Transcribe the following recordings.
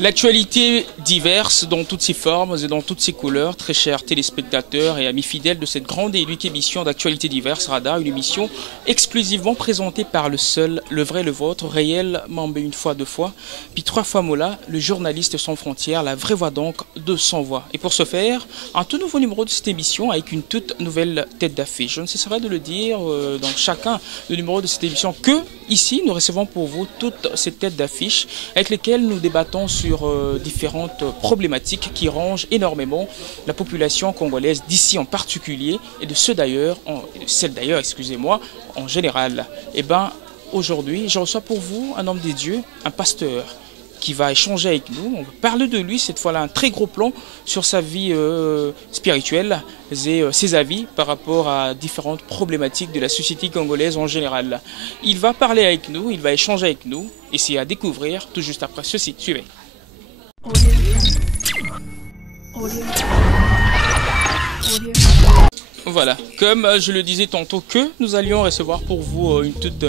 L'actualité diverse dans toutes ses formes et dans toutes ses couleurs, très chers téléspectateurs et amis fidèles de cette grande et unique émission d'actualité diverse Radar, une émission exclusivement présentée par le seul, le vrai, le vôtre, réel, Mambé une fois, deux fois, puis trois fois Mola, le journaliste sans frontières, la vraie voix donc de sans voix. Et pour ce faire, un tout nouveau numéro de cette émission avec une toute nouvelle tête d'affiche. Je ne cesserai de le dire dans chacun des numéros de cette émission que ici nous recevons pour vous toutes ces têtes d'affiche avec lesquelles nous débattons sur différentes problématiques qui rongent énormément la population congolaise d'ici en particulier et de ceux d'ailleurs, celles d'ailleurs, excusez-moi, en général. Et bien aujourd'hui, je reçois pour vous un homme des dieux, un pasteur qui va échanger avec nous. On va parler de lui, cette fois-là, un très gros plan sur sa vie spirituelle et ses avis par rapport à différentes problématiques de la société congolaise en général. Il va parler avec nous, il va échanger avec nous et c'est à découvrir tout juste après ceci. Suivez. Voilà, comme je le disais tantôt que nous allions recevoir pour vous une toute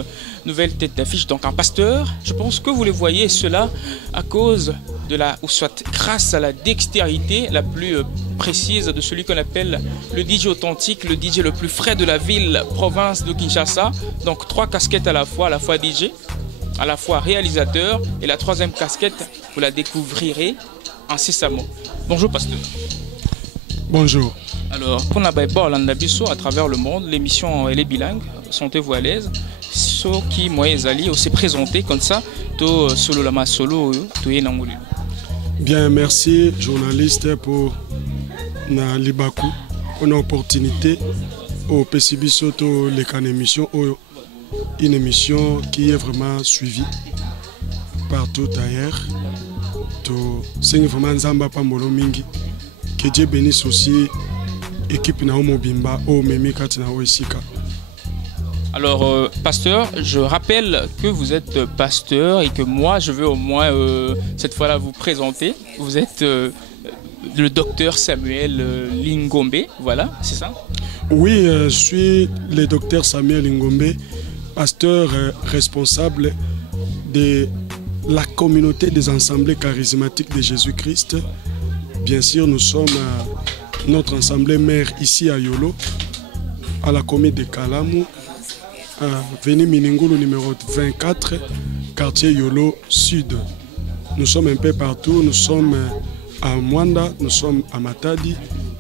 nouvelle tête d'affiche, donc un pasteur. Je pense que vous le voyez, cela à cause de ou soit grâce à la dextérité la plus précise de celui qu'on appelle le DJ authentique, le DJ le plus frais de la ville, province de Kinshasa. Donc trois casquettes à la fois DJ, à la fois réalisateur, et la troisième casquette, vous la découvrirez incessamment. Bonjour pasteur. Bonjour. Alors, pour la Bible à travers le monde, l'émission elle est bilingue, sentez-vous à l'aise. Ce qui moi Zali s'est présenté comme ça, to solo lama solo to yenangoli. Bien, merci journaliste pour na libaku, pour l'opportunité au PCB Soto les can émission, une émission qui est vraiment suivie partout ailleurs. To c'est vraiment Nzamba Pambolo Mingi. Que Dieu bénisse aussi équipe na Mobimba au Memi Katina Oesika. Alors, pasteur, je rappelle que vous êtes pasteur et que moi, je veux au moins cette fois-là vous présenter. Vous êtes le docteur Samuel Lingombe, voilà, c'est ça? Oui, je suis le docteur Samuel Lingombe, pasteur responsable de la communauté des assemblées charismatiques de Jésus-Christ. Bien sûr, nous sommes notre assemblée mère ici à Yolo, à la commune de Kalamu, Veni Miningulu numéro 24, quartier Yolo Sud. Nous sommes un peu partout, nous sommes à Mwanda, nous sommes à Matadi,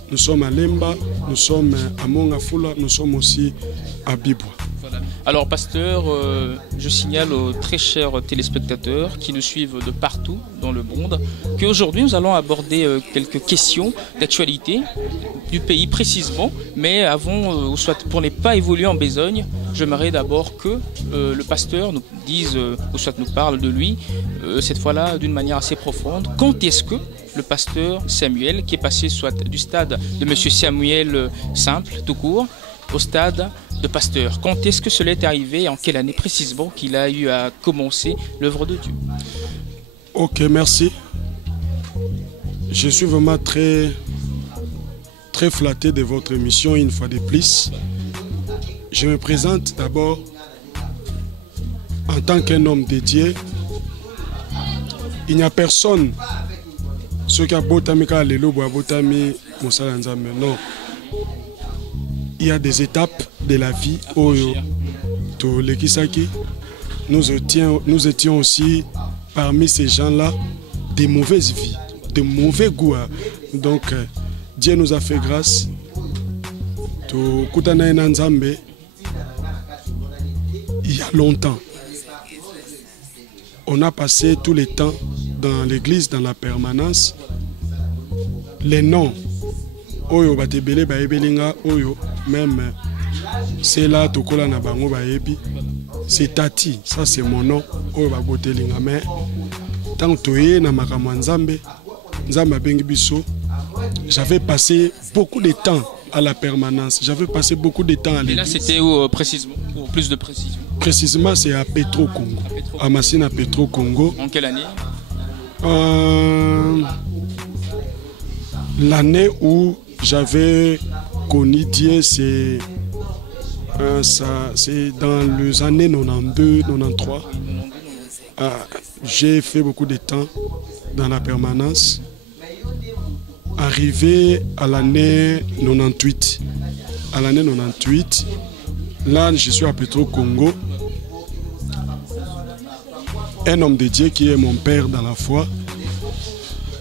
nous sommes à Lemba, nous sommes à Mongafula, nous sommes aussi à Bibwa. Voilà. Alors pasteur, je signale aux très chers téléspectateurs qui nous suivent de partout dans le monde qu'aujourd'hui nous allons aborder quelques questions d'actualité du pays précisément, mais avant, soit pour ne pas évoluer en besogne, j'aimerais d'abord que le pasteur nous dise, ou soit nous parle de lui, cette fois-là d'une manière assez profonde. Quand est-ce que le pasteur Samuel, qui est passé soit du stade de Monsieur Samuel simple, tout court, au stade de pasteur, quand est-ce que cela est arrivé, en quelle année précisément qu'il a eu à commencer l'œuvre de Dieu? Ok, merci. Je suis vraiment très flatté de votre émission une fois de plus. Je me présente d'abord en tant qu'un homme dédié. Il n'y a personne ce qui a botami kalelo bo botami mosala nzambe. Non. Il y a des étapes de la vie oyo to lekisaki. Nous étions aussi parmi ces gens-là des mauvaises vies, de mauvais goût. Donc Dieu nous a fait grâce. To kutana na nzambe il y a longtemps. On a passé tout le temps dans l'église, dans la permanence. Les noms, Oyo Batebele Baebelinga, Oyo, même c'est là, Tokola Nabango Baebi, c'est Tati, ça c'est mon nom, Oyo Babotelinga. Mais tant que na makamwa Nzambe, Nzamba Bengibiso, j'avais passé beaucoup de temps à la permanence. J'avais passé beaucoup de temps à l'église. Et là, c'était où précisément, pour plus de précision? Précisément, c'est à Petro Congo. À Massine à Petro Congo. En quelle année? L'année où j'avais connu Dieu, c'est dans les années 92, 93. J'ai fait beaucoup de temps dans la permanence. Arrivé à l'année 98. À l'année 98, là, je suis à Petro Congo. Un homme de Dieu qui est mon père dans la foi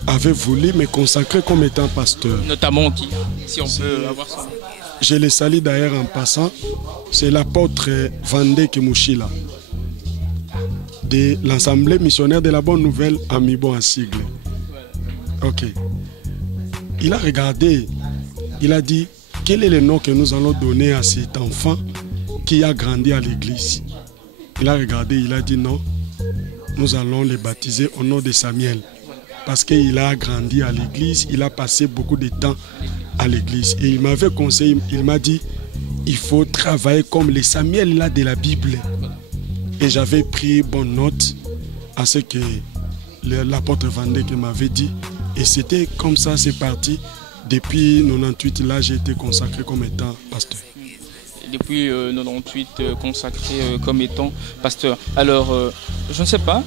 avait voulu me consacrer comme étant pasteur. Notamment qui, si on peut avoir ça. Je le salue d'ailleurs en passant. C'est l'apôtre Vandé Kemushila de l'Assemblée missionnaire de la Bonne Nouvelle à Mibon en sigle. Ok. Il a regardé, il a dit, quel est le nom que nous allons donner à cet enfant qui a grandi à l'église? Il a regardé, il a dit non, nous allons le baptiser au nom de Samuel. Parce qu'il a grandi à l'église, il a passé beaucoup de temps à l'église. Et il m'avait conseillé, il m'a dit, il faut travailler comme les Samuel là de la Bible. Et j'avais pris bonne note à ce que l'apôtre Vandé m'avait dit. Et c'était comme ça, c'est parti. Depuis 98, là, j'ai été consacré comme étant pasteur. Depuis 98, consacré comme étant pasteur. Alors, je ne sais pas,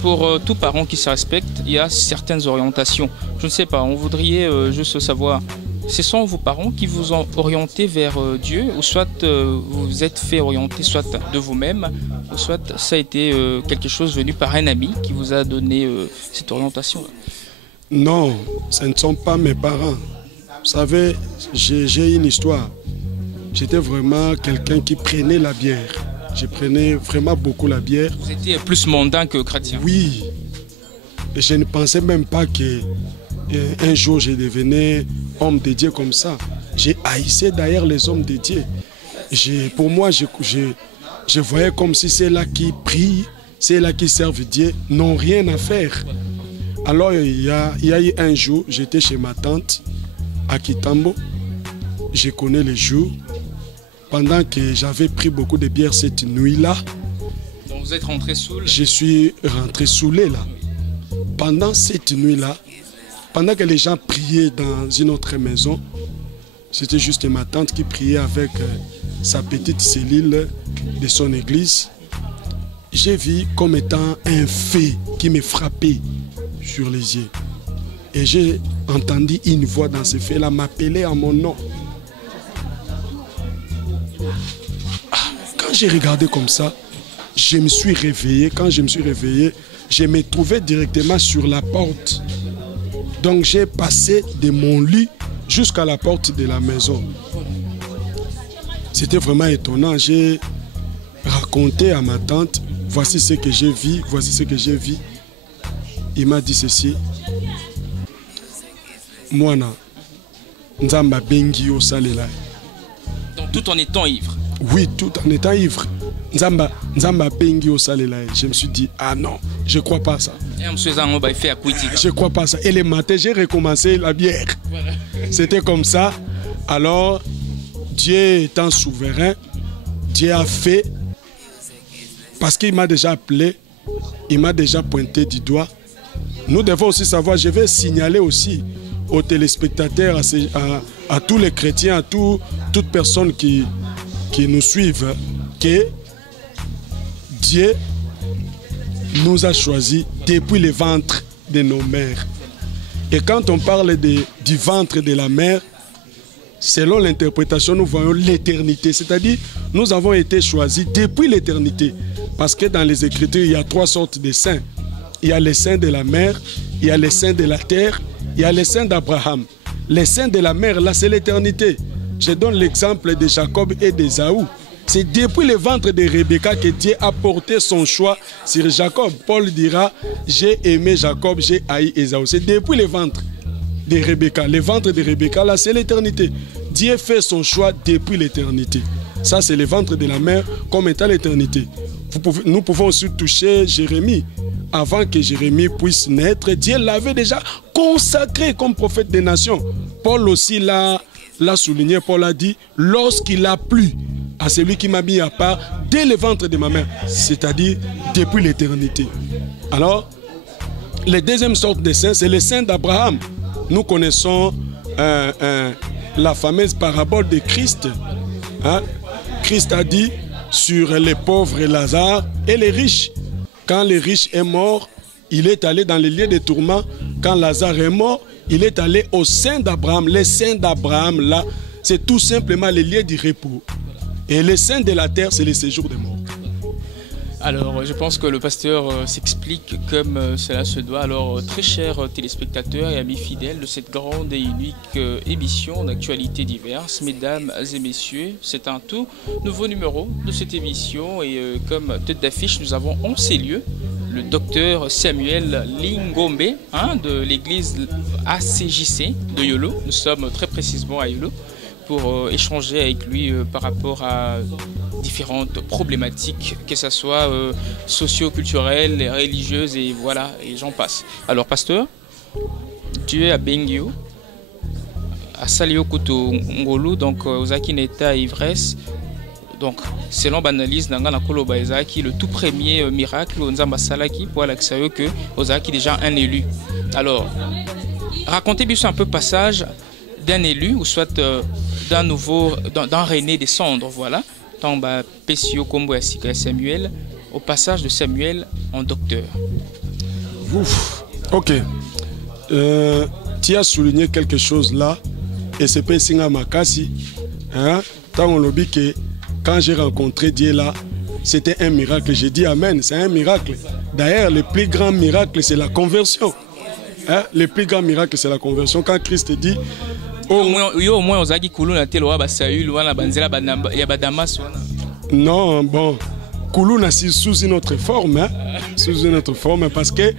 pour tout parent qui se respecte, il y a certaines orientations. Je ne sais pas, on voudrait juste savoir, ce sont vos parents qui vous ont orienté vers Dieu, ou soit vous vous êtes fait orienter soit de vous-même, ou soit ça a été quelque chose venu par un ami qui vous a donné cette orientation? Non, ce ne sont pas mes parents. Vous savez, j'ai une histoire. J'étais vraiment quelqu'un qui prenait la bière. Je prenais vraiment beaucoup la bière. Vous étiez plus mondain que chrétien? Oui. Et je ne pensais même pas qu'un jour je devenais homme de Dieu comme ça. J'ai haïssé d'ailleurs les hommes de Dieu. Pour moi, je voyais comme si ceux-là qui prient, ceux-là qui servent Dieu n'ont rien à faire. Alors, il y a eu un jour, j'étais chez ma tante à Kitambo. Je connais les jours. Pendant que j'avais pris beaucoup de bière cette nuit-là. Donc vous êtes rentré saoul? Je suis rentré saoulé là. Pendant cette nuit-là, pendant que les gens priaient dans une autre maison, c'était juste ma tante qui priait avec sa petite cellule de son église. J'ai vu comme étant un feu qui me frappait sur les yeux. Et j'ai entendu une voix dans ce feu-là m'appeler à mon nom. Quand j'ai regardé comme ça, je me suis réveillé. Quand je me suis réveillé, je me trouvais directement sur la porte. Donc j'ai passé de mon lit jusqu'à la porte de la maison. C'était vraiment étonnant. J'ai raconté à ma tante, voici ce que j'ai vu, voici ce que j'ai vu. Il m'a dit ceci. Moana, Nzamba bengi o salela. Donc tout en étant ivre? Oui, tout en étant ivre. Nzamba bengi o salela. Je me suis dit, ah non, je ne crois pas ça. Je ne crois pas ça. Et le matin, j'ai recommencé la bière. Voilà. C'était comme ça. Alors, Dieu étant souverain, Dieu a fait, parce qu'il m'a déjà appelé, il m'a déjà pointé du doigt. Nous devons aussi savoir, je vais signaler aussi aux téléspectateurs, à tous les chrétiens, à toute personne qui nous suivent, que Dieu nous a choisis depuis le ventre de nos mères. Et quand on parle du ventre de la mère, selon l'interprétation, nous voyons l'éternité. C'est-à-dire, nous avons été choisis depuis l'éternité. Parce que dans les Écritures, il y a 3 sortes de saints. Il y a les saints de la mer, il y a les saints de la terre, il y a les saints d'Abraham. Les saints de la mer, là, c'est l'éternité. Je donne l'exemple de Jacob et d'Ésaü. C'est depuis le ventre de Rebecca que Dieu a porté son choix sur Jacob. Paul dira, j'ai aimé Jacob, j'ai haï Ésaü. C'est depuis le ventre de Rebecca. Le ventre de Rebecca, là, c'est l'éternité. Dieu fait son choix depuis l'éternité. Ça, c'est le ventre de la mer comme étant l'éternité. Nous pouvons aussi toucher Jérémie. Avant que Jérémie puisse naître, Dieu l'avait déjà consacré comme prophète des nations. Paul aussi l'a souligné. Paul a dit, lorsqu'il a plu à celui qui m'a mis à part dès le ventre de ma mère, c'est-à-dire depuis l'éternité. Alors, la deuxième sorte de saints, c'est les saints d'Abraham. Nous connaissons la fameuse parabole de Christ. Hein? Christ a dit sur les pauvres et Lazare et les riches. Quand le riche est mort, il est allé dans les lieux de tourment. Quand Lazare est mort, il est allé au sein d'Abraham. Les seins d'Abraham, là, c'est tout simplement les lieux du repos. Et les seins de la terre, c'est les séjours des morts. Alors, je pense que le pasteur s'explique comme cela se doit. Alors, très chers téléspectateurs et amis fidèles de cette grande et unique émission d'actualités diverses, mesdames et messieurs, c'est un tout nouveau numéro de cette émission. Et comme tête d'affiche, nous avons en ces lieux le docteur Samuel Lingombe de l'église ACJC de Yolo. Nous sommes très précisément à Yolo pour échanger avec lui par rapport à différentes problématiques, que ce soit socio-culturelles, religieuses et voilà, et j'en passe. Alors, pasteur, tu es à Bengio, à Salio Koto Ngolu, donc aux Akineta ivresse. Donc, selon l'analyse, le tout premier miracle, on a salaki pour l'accès que Ozaki déjà un élu. Alors, racontez-nous un peu le passage d'un élu ou soit d'un nouveau, d'un René des cendres, voilà. Tamba Pessio Kombo Asika Samuel, au passage de Samuel en docteur. Ouf, ok. Tu as souligné quelque chose là, et c'est Pessinga Makasi. Tant on l'a dit que quand j'ai rencontré Dieu là, c'était un miracle. J'ai dit Amen, c'est un miracle. D'ailleurs, le plus grand miracle, c'est la conversion. Le plus grand miracle, c'est la conversion. Quand Christ dit, au moins non, bon, Koulouna c'est sous une autre forme, sous une autre forme, parce que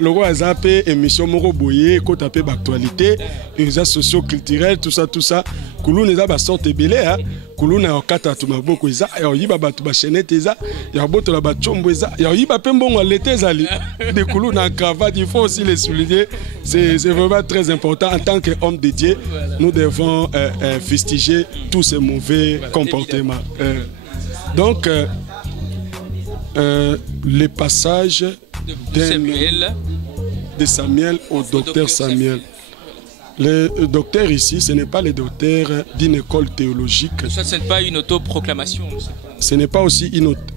le roi a zappé émission Moro Boye, côté tapé d'actualité, les socio-culturels, tout ça. Koulouna a sorte de belé, Koulouna a kata tout ma boko eza, ya yiba batu ba chenete eza, ya boto la ba chombo eza, ya yiba pembongo à l'été zali. De Koulouna en cravate, il faut aussi les souligner. C'est vraiment très important. En tant qu'homme de Dieu, nous devons fustiger tous ces mauvais comportements. Donc, le passage de Samuel au docteur Samuel. Le docteur ici, ce n'est pas le docteur d'une école théologique. Ça, ce n'est pas une autoproclamation. Ce n'est pas aussi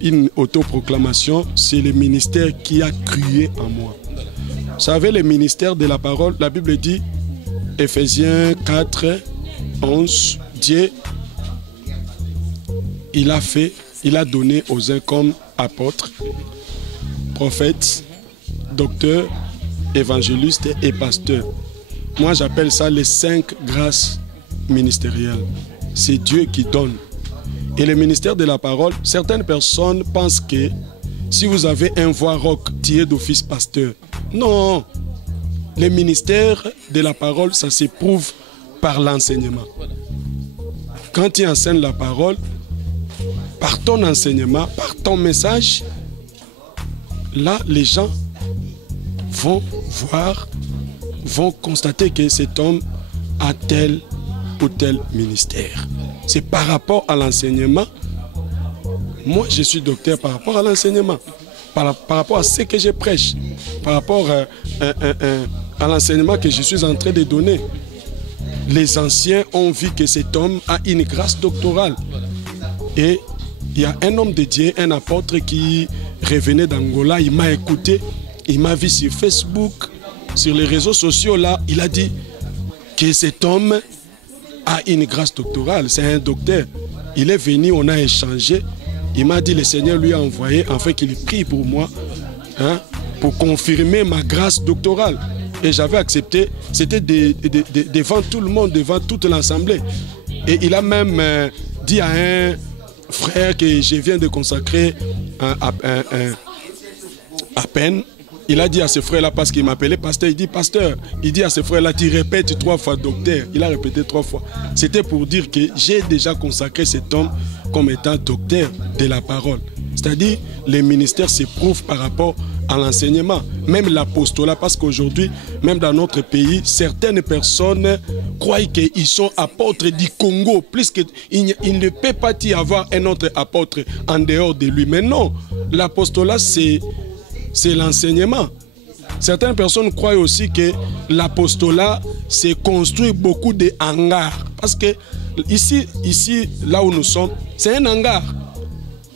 une autoproclamation, c'est le ministère qui a crié en moi. Vous savez, le ministère de la parole, la Bible dit, Éphésiens 4, 11, Dieu, il a donné aux uns comme apôtres, prophètes, docteurs, évangélistes et pasteurs. Moi, j'appelle ça les 5 grâces ministérielles. C'est Dieu qui donne. Et le ministère de la parole, certaines personnes pensent que si vous avez un voix rock, tu es d'office pasteur. Non. Le ministère de la parole, ça s'éprouve par l'enseignement. Quand tu enseignes la parole, par ton enseignement, par ton message, là, les gens vont voir, vont constater que cet homme a tel ou tel ministère. C'est par rapport à l'enseignement. Moi, je suis docteur par rapport à l'enseignement, par rapport à ce que je prêche, par rapport à l'enseignement que je suis en train de donner. Les anciens ont vu que cet homme a une grâce doctorale. Et il y a un homme de Dieu, un apôtre qui revenait d'Angola, il m'a écouté, il m'a vu sur Facebook, sur les réseaux sociaux là, il a dit que cet homme a une grâce doctorale, c'est un docteur. Il est venu, on a échangé, il m'a dit le Seigneur lui a envoyé afin qu'il prie pour moi, pour confirmer ma grâce doctorale. Et j'avais accepté, c'était devant tout le monde, devant toute l'assemblée. Et il a même dit à un frère que je viens de consacrer à peine, il a dit à ce frère-là, parce qu'il m'appelait pasteur, il dit pasteur, il dit à ce frère-là, tu répètes 3 fois docteur. Il a répété 3 fois. C'était pour dire que j'ai déjà consacré cet homme comme étant docteur de la parole. C'est-à-dire, les ministères s'éprouvent par rapport à l'enseignement, même l'apostolat, parce qu'aujourd'hui, même dans notre pays, certaines personnes croient qu'ils sont apôtres du Congo, plus qu'il ne peut pas y avoir un autre apôtre en dehors de lui. Mais non, l'apostolat, c'est l'enseignement. Certaines personnes croient aussi que l'apostolat, c'est construire beaucoup de hangars. Parce que ici, là où nous sommes, c'est un hangar.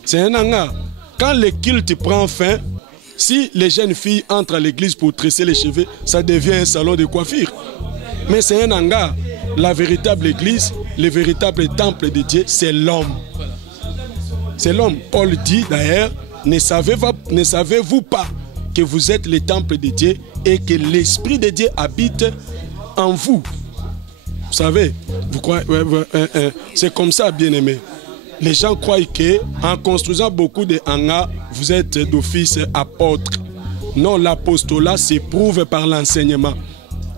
C'est un hangar. Quand le culte prend fin, Si les jeunes filles entrent à l'église pour tresser les cheveux, ça devient un salon de coiffure. Mais c'est un hangar. La véritable église, le véritable temple de Dieu, c'est l'homme. C'est l'homme. Paul dit d'ailleurs, ne savez-vous pas que vous êtes le temple de Dieu et que l'Esprit de Dieu habite en vous? Vous savez, vous croyez, c'est comme ça, bien-aimé. Les gens croient qu'en construisant beaucoup de hangars, vous êtes d'office apôtre. Non, l'apostolat s'éprouve par l'enseignement.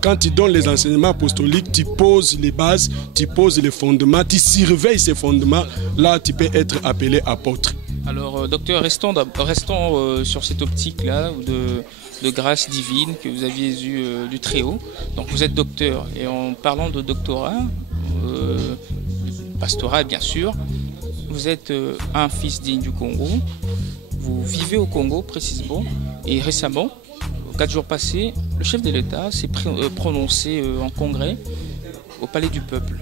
Quand tu donnes les enseignements apostoliques, tu poses les bases, tu poses les fondements, tu surveilles ces fondements. Là, tu peux être appelé apôtre. Alors, docteur, restons sur cette optique-là de grâce divine que vous aviez eue du Très-Haut. Donc, vous êtes docteur. Et en parlant de doctorat, pastoral bien sûr, vous êtes un fils digne du Congo. Vous vivez au Congo précisément. Et récemment, 4 jours passés, le chef de l'État s'est prononcé en congrès au Palais du Peuple.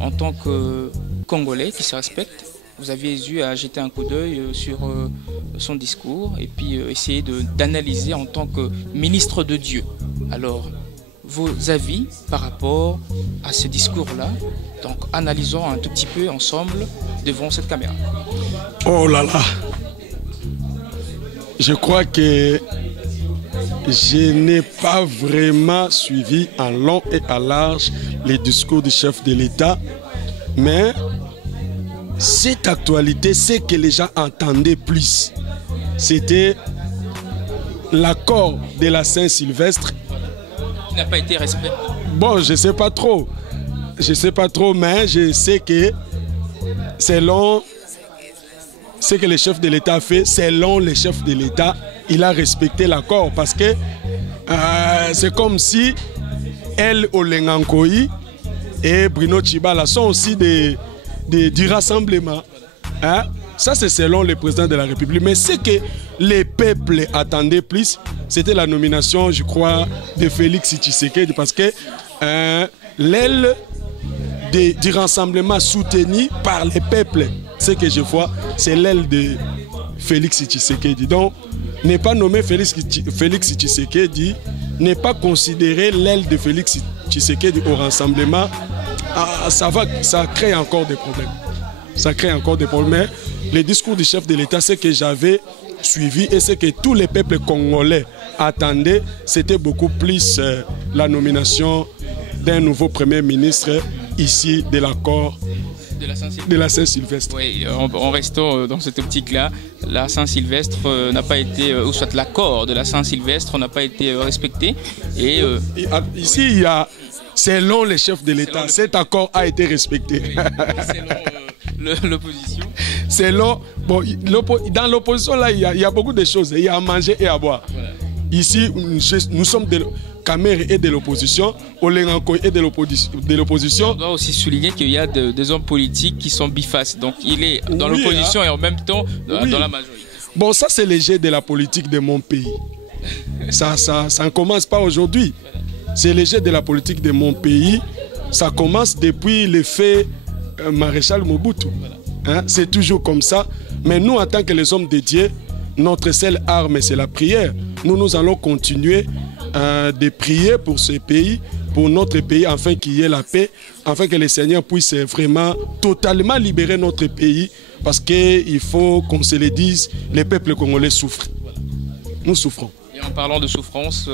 En tant que Congolais qui se respecte, vous aviez eu à jeter un coup d'œil sur son discours et puis essayer d'analyser en tant que ministre de Dieu. Alors, vos avis par rapport à ce discours-là, donc analysons un tout petit peu ensemble devant cette caméra. Oh là là! Je crois que je n'ai pas vraiment suivi en long et en large les discours du chef de l'État, mais cette actualité, c'est que les gens entendaient plus. C'était l'accord de la Saint-Sylvestre. Il n'a pas été respecté. Bon, je ne sais pas trop. Je ne sais pas trop, mais je sais que selon ce que le chef de l'État a fait, selon le chef de l'État, il a respecté l'accord parce que c'est comme si El Olengankoï et Bruno Tshibala sont aussi du rassemblement. Hein? Ça, c'est selon le président de la République. Mais ce que les peuples attendaient plus, c'était la nomination, je crois, de Félix Tshisekedi parce que l'aile du rassemblement soutenu par les peuples, ce que je vois, c'est l'aile de Félix Tshisekedi. Donc, ne pas nommer Félix Tshisekedi, ne pas considérer l'aile de Félix Tshisekedi au rassemblement, ça crée encore des problèmes. Ça crée encore des problèmes. Mais le discours du chef de l'État, ce que j'avais suivi et ce que tous les peuples congolais attendaient, c'était beaucoup plus la nomination d'un nouveau Premier ministre ici de l'accord de la Saint-Sylvestre. Oui, en restant dans cette optique-là, la Saint-Sylvestre n'a pas été, ou soit l'accord de la Saint-Sylvestre n'a pas été respecté. Et, ici, il y a, selon les chefs de l'État, cet accord a été respecté. Oui, selon l'opposition. Selon, bon, dans l'opposition, là, il y a beaucoup de choses. Il y a à manger et à boire. Voilà. Ici, nous sommes de Kamere et de l'opposition, Olengankoï et de l'opposition. On doit aussi souligner qu'il y a des hommes politiques qui sont bifaces. Donc il est dans l'opposition et en même temps dans la majorité. Bon, ça c'est le jeu de la politique de mon pays. ça ne commence pas aujourd'hui. C'est le jeu de la politique de mon pays. Ça commence depuis l'effet Maréchal Mobutu. Hein? C'est toujours comme ça. Mais nous, en tant que les hommes de Dieu, notre seule arme, c'est la prière. Nous allons continuer de prier pour ce pays, pour notre pays, afin qu'il y ait la paix, afin que le Seigneur puisse vraiment totalement libérer notre pays, parce qu'il faut qu'on se le dise, les peuples congolais souffrent. Nous souffrons. Et en parlant de souffrance,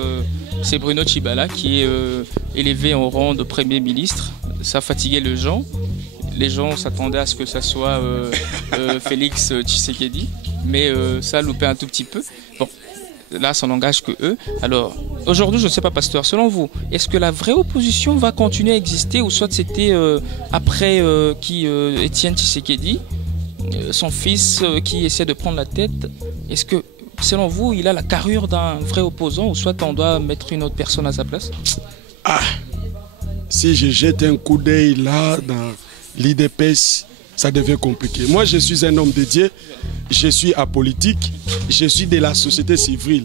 c'est Bruno Tshibala qui est élevé en rang de Premier ministre. Ça fatiguait les gens. Les gens s'attendaient à ce que ça soit Félix Tshisekedi, mais ça a loupé un tout petit peu. Bon, là, ça n'engage que eux. Alors, aujourd'hui, je ne sais pas, pasteur, selon vous, est-ce que la vraie opposition va continuer à exister, ou soit c'était après Étienne Tshisekedi, son fils qui essaie de prendre la tête? Est-ce que, selon vous, il a la carrure d'un vrai opposant, ou soit on doit mettre une autre personne à sa place? Ah, si je jette un coup d'œil là dans l'IDPS, ça devient compliqué. Moi, je suis un homme de Dieu, je suis apolitique, je suis de la société civile,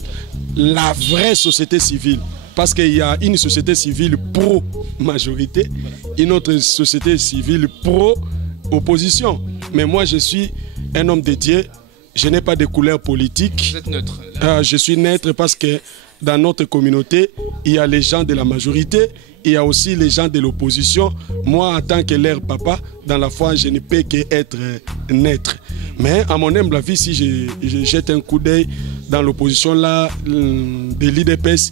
la vraie société civile. Parce qu'il y a une société civile pro-majorité, une autre société civile pro-opposition. Mais moi, je suis un homme de Dieu, Je n'ai pas de couleur politique. Vous êtes neutre. Je suis neutre parce que dans notre communauté, il y a les gens de la majorité, il y a aussi les gens de l'opposition. Moi, en tant que leur papa, dans la foi, je ne peux qu'être neutre. Mais à mon humble avis, si je jette un coup d'œil dans l'opposition là, de l'IDPS,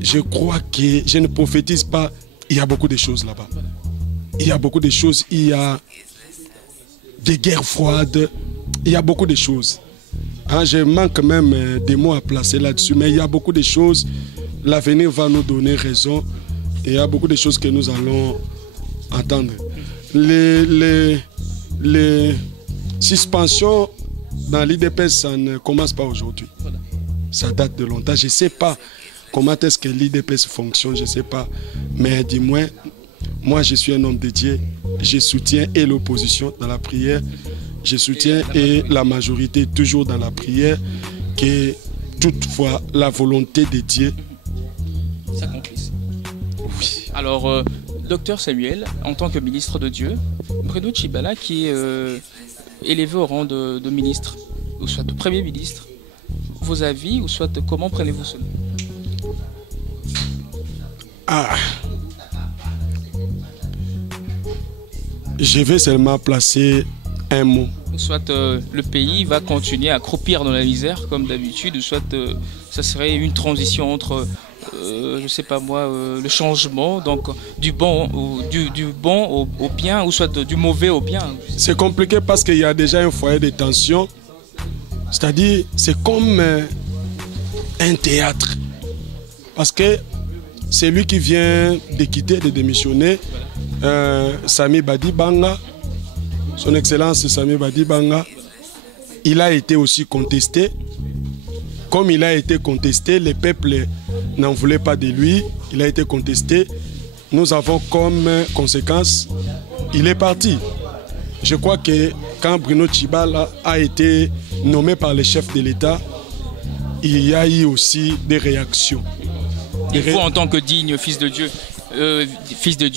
je crois que je ne prophétise pas. Il y a beaucoup de choses là-bas. Il y a beaucoup de choses. Il y a des guerres froides. Il y a beaucoup de choses. Hein, je manque même des mots à placer là-dessus, mais il y a beaucoup de choses. L'avenir va nous donner raison. Et il y a beaucoup de choses que nous allons entendre. Les suspensions dans l'IDPS, ça ne commence pas aujourd'hui. Ça date de longtemps. Je ne sais pas comment est-ce que l'IDPS fonctionne, je ne sais pas. Mais dis-moi, moi je suis un homme dédié. Je soutiens et l'opposition dans la prière. Je soutiens et la majorité toujours dans la prière, que toutefois la volonté de Dieu s'accomplisse. Oui. Alors, docteur Samuel, en tant que ministre de Dieu, Bruno Tshibala qui est élevé au rang de ministre, ou soit de premier ministre, vos avis, ou soit comment prenez-vous cela? Je vais seulement placer un mot. Soit le pays va continuer à croupir dans la misère comme d'habitude, ou soit ça serait une transition entre, je sais pas moi, le changement, donc du bon au bien, ou soit du mauvais au bien. C'est compliqué parce qu'il y a déjà un foyer de tension, c'est-à-dire c'est comme un théâtre, parce que c'est lui qui vient de quitter, de démissionner, Sami Badi Banga. Son Excellence Sami Badi Banga, il a été aussi contesté. Comme il a été contesté, le peuple n'en voulait pas de lui. Il a été contesté. Nous avons comme conséquence, il est parti. Je crois que quand Bruno Tshibala a été nommé par le chef de l'État, il y a eu aussi des réactions. Et vous, en tant que digne fils de Dieu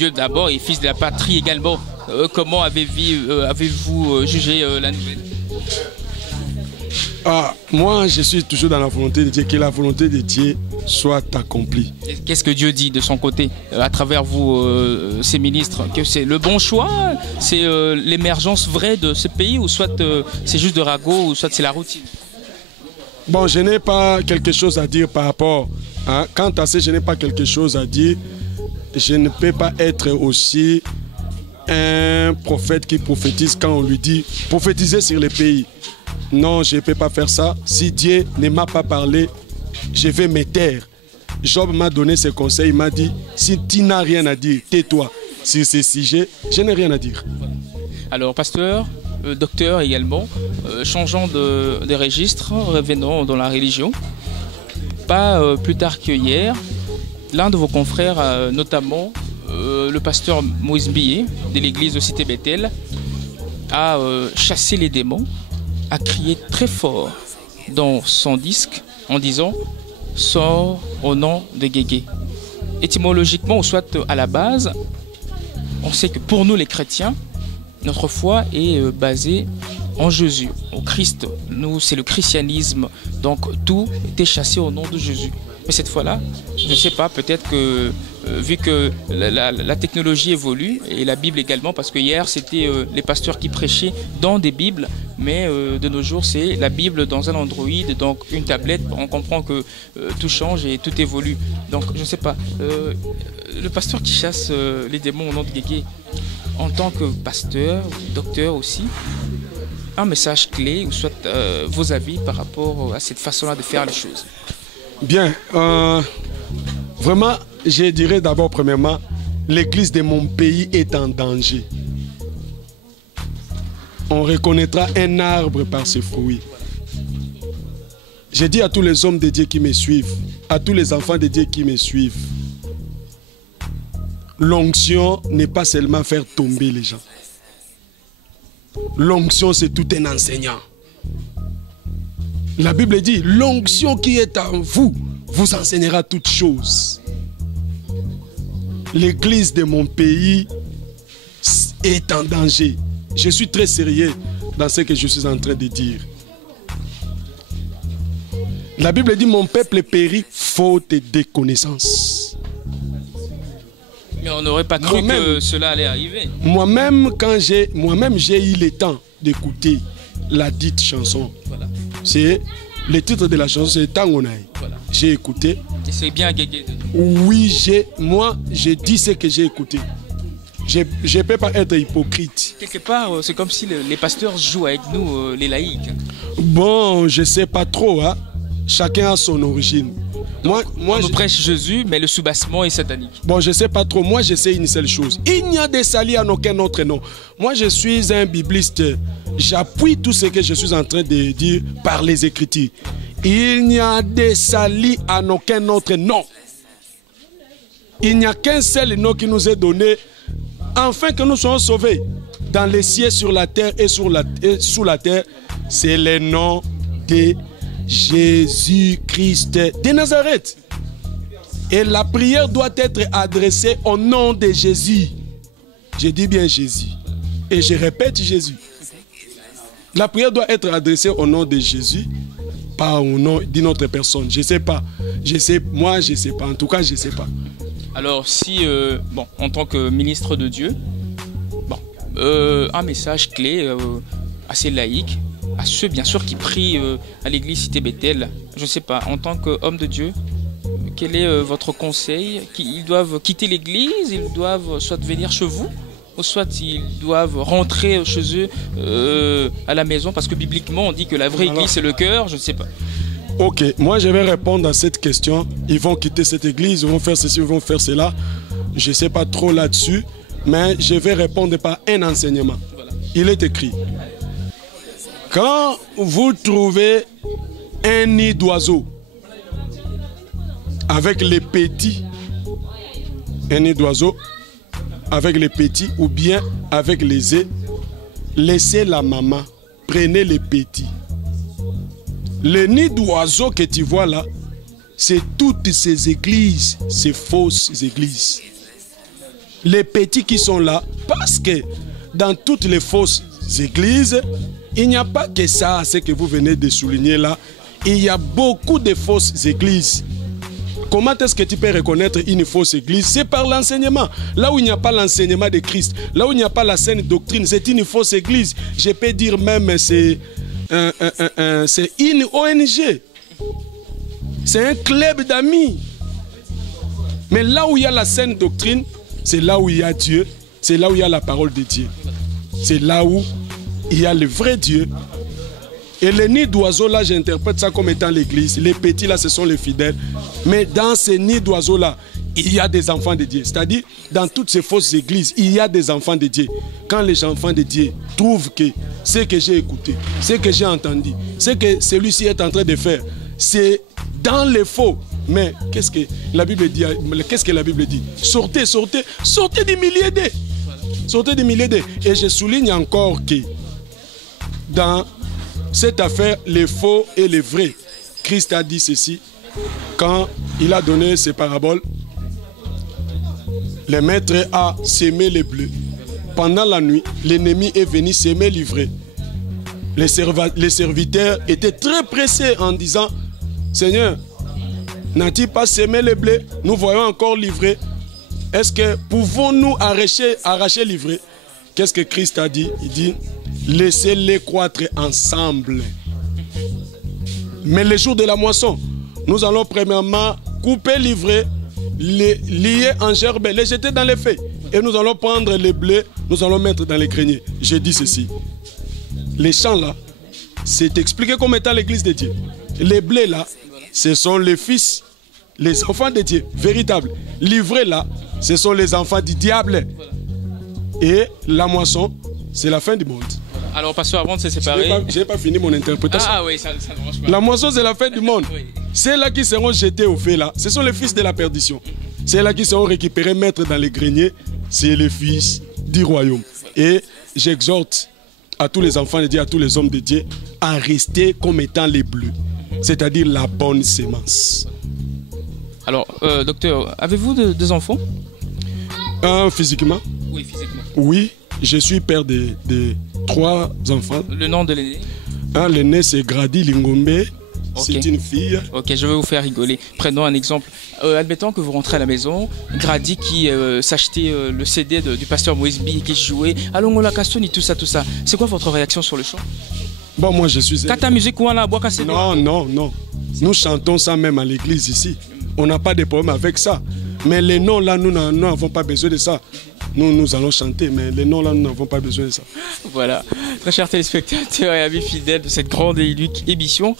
d'abord et fils de la patrie également, comment avez-vous jugé la nouvelle? Moi, je suis toujours dans la volonté de Dieu, que la volonté de Dieu soit accomplie. Qu'est-ce que Dieu dit de son côté, à travers vous, ces ministres? Que c'est le bon choix? C'est l'émergence vraie de ce pays? Ou soit c'est juste de ragot? Ou soit c'est la routine? Bon, je n'ai pas quelque chose à dire par rapport. Quant à ça, je n'ai pas quelque chose à dire. Je ne peux pas être aussi un prophète qui prophétise quand on lui dit prophétiser sur le pays. Non, je ne peux pas faire ça. Si Dieu ne m'a pas parlé, je vais me taire. Job m'a donné ses conseils, il m'a dit, si tu n'as rien à dire, tais-toi. Sur ces sujets, je n'ai rien à dire. Alors, pasteur, docteur également, changeant de registre, revenons dans la religion. Pas plus tard que hier, l'un de vos confrères, notamment le pasteur Moïse Billet de l'église de Cité Bethel, a chassé les démons, a crié très fort dans son disque en disant « Sors au nom de Guégué ». Étymologiquement, ou soit à la base, on sait que pour nous les chrétiens, notre foi est basée en Jésus, au Christ. Nous, c'est le christianisme, donc tout était chassé au nom de Jésus. Mais cette fois-là, je ne sais pas, peut-être que vu que la technologie évolue, et la Bible également, parce que hier c'était les pasteurs qui prêchaient dans des Bibles, mais de nos jours c'est la Bible dans un Android, donc une tablette, on comprend que tout change et tout évolue. Donc je ne sais pas, le pasteur qui chasse les démons au nom de Guégué, en tant que pasteur, docteur aussi, un message clé, ou soit vos avis par rapport à cette façon-là de faire les choses. Bien, vraiment, je dirais d'abord, premièrement, l'église de mon pays est en danger. On reconnaîtra un arbre par ses fruits. Je dis à tous les hommes de Dieu qui me suivent, à tous les enfants de Dieu qui me suivent, l'onction n'est pas seulement faire tomber les gens. L'onction, c'est tout un enseignant. La Bible dit, l'onction qui est en vous, vous enseignera toutes choses. L'église de mon pays est en danger. Je suis très sérieux dans ce que je suis en train de dire. La Bible dit, mon peuple périt faute de connaissance. Mais on n'aurait pas cru que cela allait arriver. Moi-même, j'ai eu le temps d'écouter la dite chanson. Voilà. C'est le titre de la chanson, c'est Tangonaï. Voilà. J'ai écouté. Et c'est bien Guégué. Oui, j'ai dit ce que j'ai écouté. Je ne peux pas être hypocrite. Quelque part, c'est comme si les pasteurs jouent avec nous, les laïcs. Bon, je ne sais pas trop. Hein. Chacun a son origine. Moi, on prêche Jésus, mais le soubassement est satanique. Bon, je ne sais pas trop. Moi, je sais une seule chose. Il n'y a de salis en aucun autre nom. Moi, je suis un bibliste. J'appuie tout ce que je suis en train de dire par les Écritures. Il n'y a de salis en aucun autre nom. Il n'y a qu'un seul nom qui nous est donné afin que nous soyons sauvés dans les cieux, sur la terre et sous la terre. C'est le nom de Jésus-Christ de Nazareth. Et la prière doit être adressée au nom de Jésus. Je dis bien Jésus. Et je répète Jésus. La prière doit être adressée au nom de Jésus, pas au nom d'une autre personne. Je ne sais pas. Moi, je ne sais pas. En tout cas, je ne sais pas. Alors, si, en tant que ministre de Dieu, un message clé assez laïque, à ceux bien sûr qui prient à l'église Cité Bethel, je ne sais pas, en tant qu'homme de Dieu, quel est votre conseil? Ils doivent quitter l'église, ils doivent soit venir chez vous, ou soit ils doivent rentrer chez eux à la maison, parce que bibliquement on dit que la vraie église c'est le cœur, je ne sais pas. Ok, moi je vais répondre à cette question. Ils vont quitter cette église, ils vont faire ceci, ils vont faire cela. Je ne sais pas trop là-dessus, mais je vais répondre par un enseignement. Voilà. Il est écrit: quand vous trouvez un nid d'oiseau avec les petits, un nid d'oiseau avec les petits ou bien avec les œufs, laissez la maman, prenez les petits. Le nid d'oiseau que tu vois là, c'est toutes ces églises, ces fausses églises. Les petits qui sont là, parce que dans toutes les fausses églises, il n'y a pas que ça, ce que vous venez de souligner là. Il y a beaucoup de fausses églises. Comment est-ce que tu peux reconnaître une fausse église? C'est par l'enseignement. Là où il n'y a pas l'enseignement de Christ, là où il n'y a pas la saine doctrine, c'est une fausse église. Je peux dire même c'est une ONG. C'est un club d'amis. Mais là où il y a la saine doctrine, c'est là où il y a Dieu. C'est là où il y a la parole de Dieu. C'est là où il y a le vrai Dieu. Et les nids d'oiseaux là, j'interprète ça comme étant l'église. Les petits là, ce sont les fidèles. Mais dans ces nids d'oiseaux là, il y a des enfants de Dieu. C'est-à-dire, dans toutes ces fausses églises, il y a des enfants de Dieu. Quand les enfants de Dieu trouvent que ce que j'ai écouté, ce que j'ai entendu, ce que celui-ci est en train de faire, c'est dans les faux. Mais qu'est-ce que la Bible dit? Sortez, sortez, sortez des milliers d'eux. Sortez des milliers d'eux. Et je souligne encore que dans cette affaire, les faux et les vrais, Christ a dit ceci quand il a donné ses paraboles. Le maître a sémé les bleus. Pendant la nuit, l'ennemi est venu s'aimer livrer. Les serviteurs étaient très pressés en disant: Seigneur, n'a-t-il pas sémé les blés? Nous voyons encore livrer. Est-ce que pouvons-nous arracher livrer? Qu'est-ce que Christ a dit? Il dit: laissez-les croître ensemble. Mais le jour de la moisson, nous allons premièrement couper livrer, les lier en gerbe, les jeter dans les feux. Et nous allons prendre les blés, nous allons mettre dans les greniers. J'ai dit ceci. Les champs là, c'est expliqué comme étant l'église de Dieu. Les blés là, ce sont les fils, les enfants de Dieu, véritables. Livrés là, ce sont les enfants du diable. Et la moisson, c'est la fin du monde. Alors, pasteur, avant de se séparer... Je n'ai pas fini mon interprétation. Ah oui, ça ne marche pas. La moisson, c'est la fin du monde. Oui. Ceux-là qui seront jetés au feu là, ce sont les fils de la perdition. Ceux-là qui seront récupérés, mettre dans les greniers, c'est les fils du royaume. Et j'exhorte à tous les enfants de Dieu, à tous les hommes de Dieu, à rester comme étant les bleus. C'est-à-dire la bonne sémence. Alors, docteur, avez-vous des enfants? Physiquement? Oui, physiquement. Oui, je suis père de 3 enfants. Le nom de l'aîné? L'aîné c'est Grady Lingombe, C'est une fille. Ok, je vais vous faire rigoler. Prenons un exemple. Admettons que vous rentrez à la maison, Grady qui s'achetait le CD du pasteur Moesby qui jouait Alongola Kastoni, tout ça, tout ça. C'est quoi votre réaction sur le chant? Bon, moi je suis... Kata musique ou la bois cassé? Non, non, non. Nous chantons ça même à l'église ici. On n'a pas de problème avec ça. Mais les noms là, nous n'avons pas besoin de ça. Nous allons chanter, mais les noms là, nous n'avons pas besoin de ça. Voilà, très chers téléspectateurs et amis fidèles de cette grande et unique émission,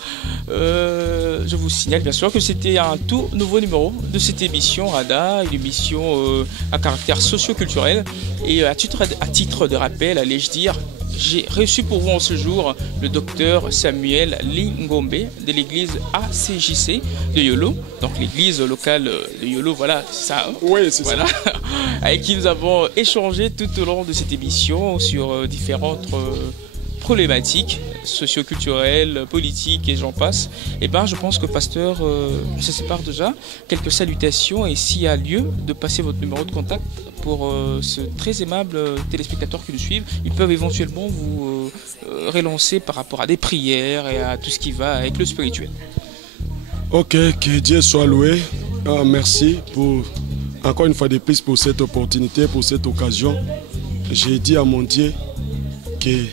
je vous signale bien sûr que c'était un tout nouveau numéro de cette émission Rada, une émission à caractère socio-culturel. Et à titre de rappel, allais-je dire, j'ai reçu pour vous en ce jour le docteur Samuel Lingombe de l'église ACJC de Yolo, donc l'église locale de Yolo, voilà, c'est ça. Hein, oui, c'est voilà. Ça. Avec qui nous avons échangé tout au long de cette émission sur différentes problématiques socio-culturelles, politiques et j'en passe. Et ben, je pense que pasteur, on se sépare déjà. Quelques salutations et s'il y a lieu de passer votre numéro de contact pour ce très aimable téléspectateurs qui nous suivent, ils peuvent éventuellement vous relancer par rapport à des prières et à tout ce qui va avec le spirituel. Ok, que Dieu soit loué. Merci pour, encore une fois de plus, pour cette opportunité, pour cette occasion. J'ai dit à mon Dieu que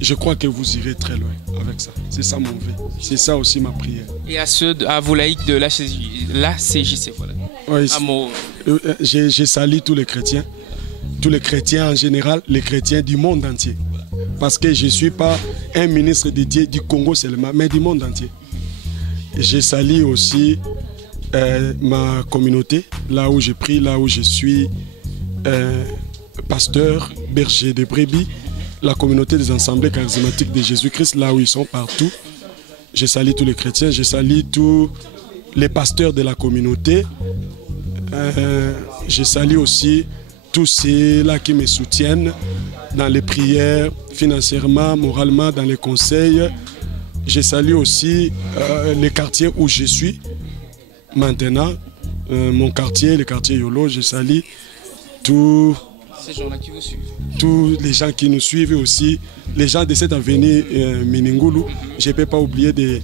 je crois que vous irez très loin avec ça. C'est ça mon vœu. C'est ça aussi ma prière. Et à vos laïcs de l'ACJC, voilà. Oui, j'ai sali tous les chrétiens en général, les chrétiens du monde entier. Parce que je ne suis pas un ministre dédié du Congo seulement, mais du monde entier. J'ai sali aussi ma communauté, là où je prie, là où je suis pasteur, berger de brebis, la communauté des assemblées charismatiques de Jésus-Christ, là où ils sont partout. Je salue tous les chrétiens, je salue tous les pasteurs de la communauté. Je salue aussi tous ceux-là qui me soutiennent dans les prières, financièrement, moralement, dans les conseils. Je salue aussi les quartiers où je suis maintenant. Mon quartier, le quartier Yolo, je salue tous ces gens-là qui vous suivent. Tous les gens qui nous suivent aussi, les gens de cette avenue Miningulu. Je ne peux pas oublier de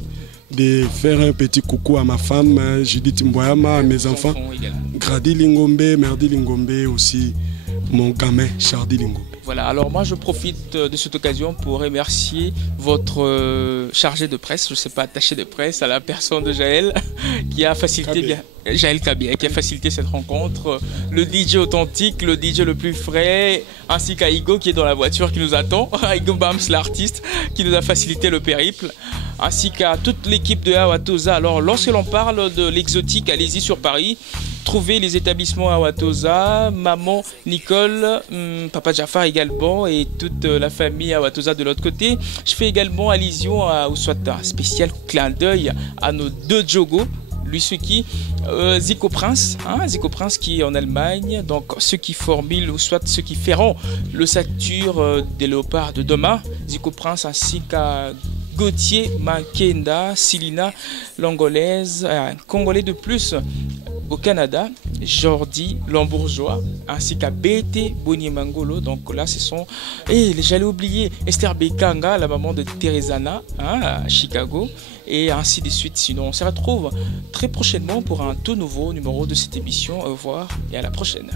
faire un petit coucou à ma femme, Judith Mboyama, à mes enfants. Grady Lingombe, Merdi Lingombe aussi, mon gamin, Chardy Lingombe. Voilà, alors moi je profite de cette occasion pour remercier votre chargé de presse, je ne sais pas, attaché de presse, à la personne de Jaël, qui a facilité Jaël Kabia, qui a facilité cette rencontre, le DJ authentique, le DJ le plus frais, ainsi qu'à Igo qui est dans la voiture qui nous attend, Igo Bams l'artiste qui nous a facilité le périple, ainsi qu'à toute l'équipe de Awatosa. Alors lorsque l'on parle de l'exotique, allez-y sur Paris, trouvez les établissements Awatosa, maman Nicole, papa Jafar également et toute la famille Awatosa de l'autre côté. Je fais également allusion ou soit un spécial clin d'œil à nos deux Jogo, Luisuki, Zico Prince, Zico Prince qui est en Allemagne, donc ceux qui formulent ou soit ceux qui feront le Sature des léopards de demain, Zico Prince ainsi qu'à Gauthier Makenda, Silina, l'angolaise, un Congolais de plus au Canada, Jordi Lambourgeois, ainsi qu'à BT Boniemangolo. Donc là, ce sont... Et j'allais oublier Esther Bekanga, la maman de Teresana, à Chicago, et ainsi de suite. Sinon, on se retrouve très prochainement pour un tout nouveau numéro de cette émission. Au revoir et à la prochaine.